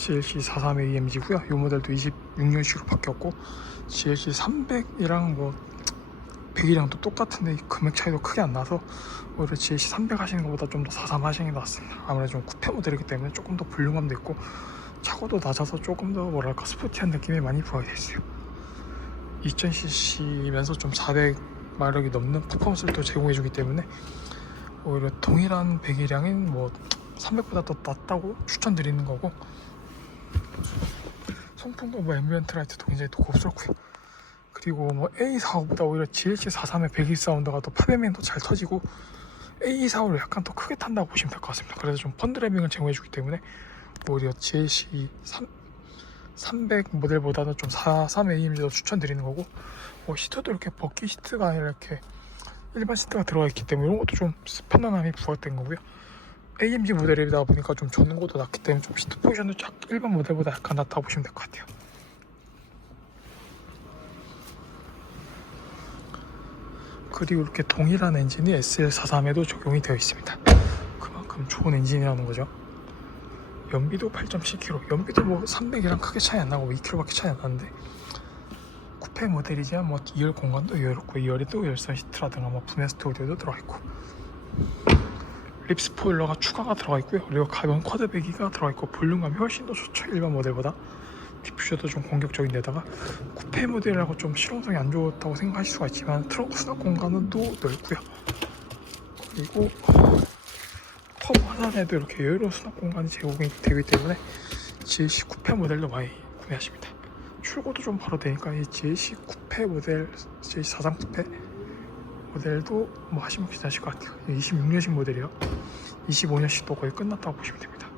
GLC 43 AMG고요. 이 모델도 26년식으로 바뀌었고 GLC 300이랑 뭐 100이랑 또 똑같은데 이 금액 차이도 크게 안 나서 오히려 GLC 300 하시는 것보다 좀 더 43 하시는 게 낫습니다. 아무래도 좀 쿠페 모델이기 때문에 조금 더 볼륨감도 있고 차고도 낮아서 조금 더 뭐랄까 스포티한 느낌이 많이 부각이 있어요. 2000cc면서 좀 400 마력이 넘는 퍼포먼스를 또 제공해주기 때문에 오히려 동일한 배기량인 뭐 300보다 더 낫다고 추천드리는 거고 송풍도 뭐 앰비언트 라이트도 굉장히 또 곱스럽고요 그리고 뭐 A45보다 오히려 GLC43의 배기 사운드가 더 파베밍도 잘 터지고 A45를 약간 더 크게 탄다고 보시면 될 것 같습니다 그래서 좀 펀드래밍을 제공해주기 때문에 오히려 GLC3 300 모델보다는 좀 43 AMG도 추천드리는 거고 뭐 시트도 이렇게 버킷 시트가 아니라 이렇게 일반 시트가 들어가 있기 때문에 이런 것도 좀 편안함이 부각된 거고요. AMG 모델이다 보니까 좀 전고도 낮기 때문에 좀 시트 포지션도 작 일반 모델보다 약간 낮다고 보시면 될 것 같아요. 그리고 이렇게 동일한 엔진이 SL43에도 적용이 되어 있습니다. 그만큼 좋은 엔진이라는 거죠. 연비도 8.7km. 연비도 뭐 300이랑 크게 차이 안 나고 2km밖에 차이 안 나는데 쿠페 모델이지만 뭐 2열 공간도 여유롭고 2열에도 열선 시트라든가 뭐 분해스트 오디오도 들어가 있고 립 스포일러가 추가가 들어가 있고요. 그리고 가벼운 쿼드 배기가 들어가 있고 볼륨감이 훨씬 더 좋죠. 일반 모델보다 디퓨저도 좀 공격적인 데다가 쿠페 모델이라고 좀 실용성이 안 좋다고 생각하실 수가 있지만 트렁크 수납 공간은 또 넓고요. 그리고 커브 하단에도 이렇게 여유로운 수납 공간이 제공이 되기 때문에 GLC 쿠페 모델도 많이 구매하십니다. 출고도 좀 바로 되니까 이 GLC 쿠페 모델, GLC 43 쿠페 모델도 뭐 하시면 괜찮으실 것 같아요. 26년식 모델이요. 25년식도 거의 끝났다고 보시면 됩니다.